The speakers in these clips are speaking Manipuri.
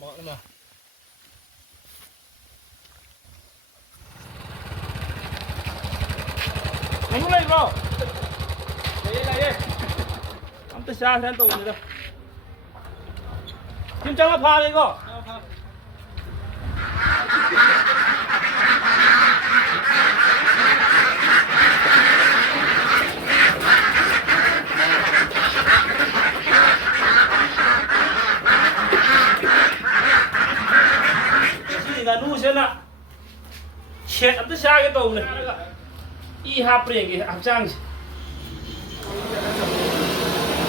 먹어 나. Ngủ lên không? Đây này. Không tới xa thế tụi này đâu. Kim Trang nó pha đi không? Là nu xem nào, chết ấp tới xa cái tàu này, y hạp liền cái áp trang,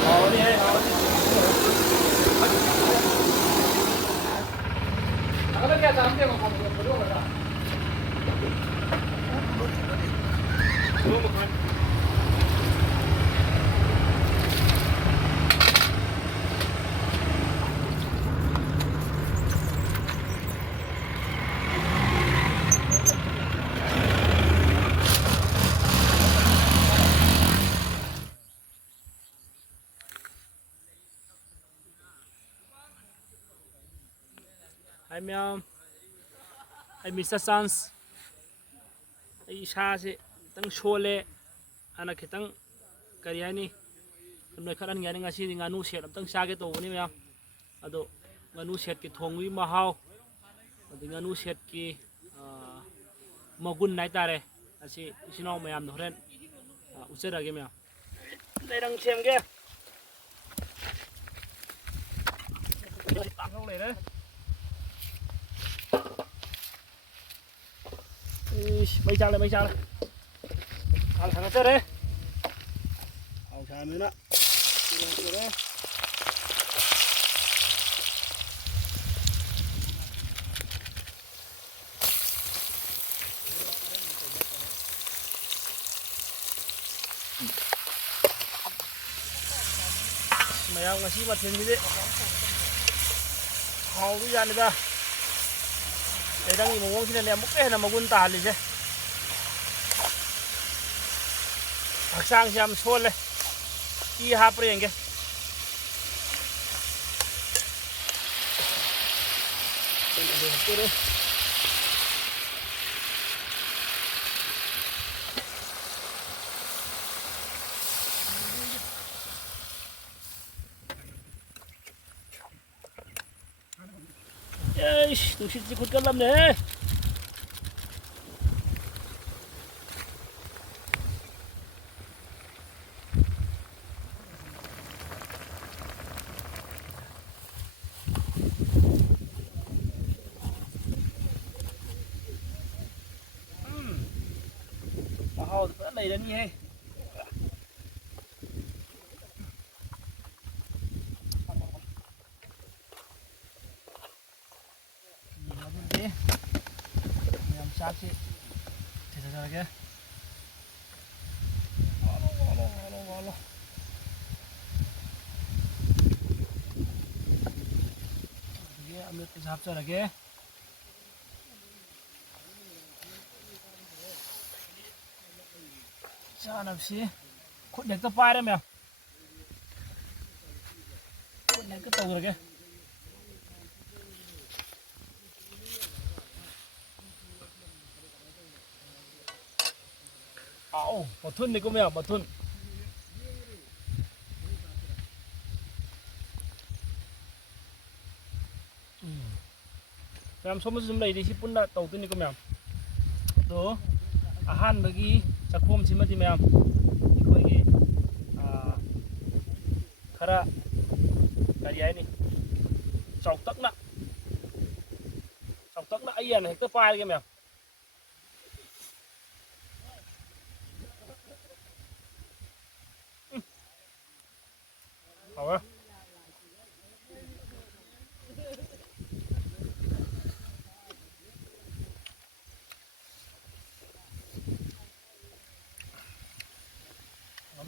họ đi hay họ đi, cái cái làm cái mà không được đúng rồi đó, đúng rồi. Ai Mr. Sans ai sa se tang shole ana khitang kari ani noi kharan ngani ngasi nganu set tang sa ge to ni mya ado nganu set ki thongwi mahau ado nganu set ki magun nai tare asi isino mayam no ren uchera ge mya leirang chem ge tak không đấy mấy trang này thằng thằng chết đấy ao trà nữa đó mày ao ngasi mặt thuyền gì đấy hầu cái gian này ta để đang nhìn một cái này một cái là một quân tàn đi chứ học sang xem xôn lên đi hạp riêng kìa tôi xin chịu cất lâm này hầu vẫn đầy đến như thế sakit tidak lagi Allah dia ambil pisah lagi sana sih kok dek tepai ya kok dek ketau lagi một thun này có mèo một thun làm số một zoom này đi ship pun đã tàu tin này có mèo đó ahan bagi cakum sih mati mèo ikut lagi khara kaya ini chọc tắc nè ai này tới file cái mèo hả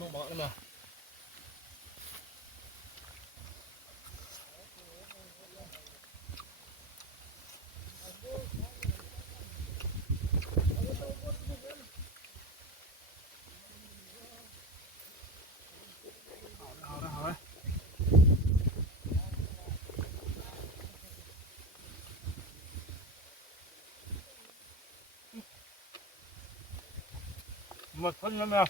nó bỏ nè หมดคนแล้วแมว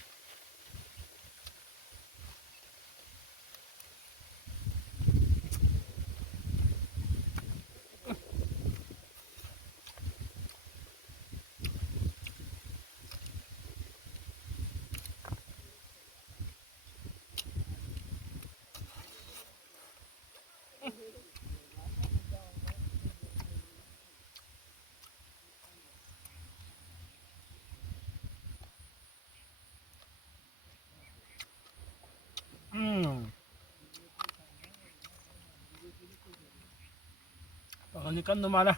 ตอนนี้กันตัวมาแล้ว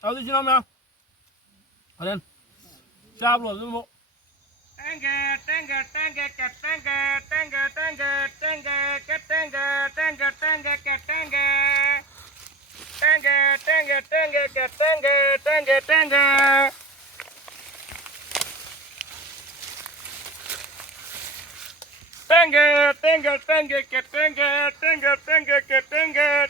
เอาดิจิโน่แมวเอาเล่นชาบหลดลูกTanga, tanga, tanga, katanga, tanga, tanga, tanga, katanga, tanga, tanga, katanga. Tanga, tanga, tanga, katanga, tanga, tanga. Tanga, tanga, tanga, katanga, tanga, tanga, katanga,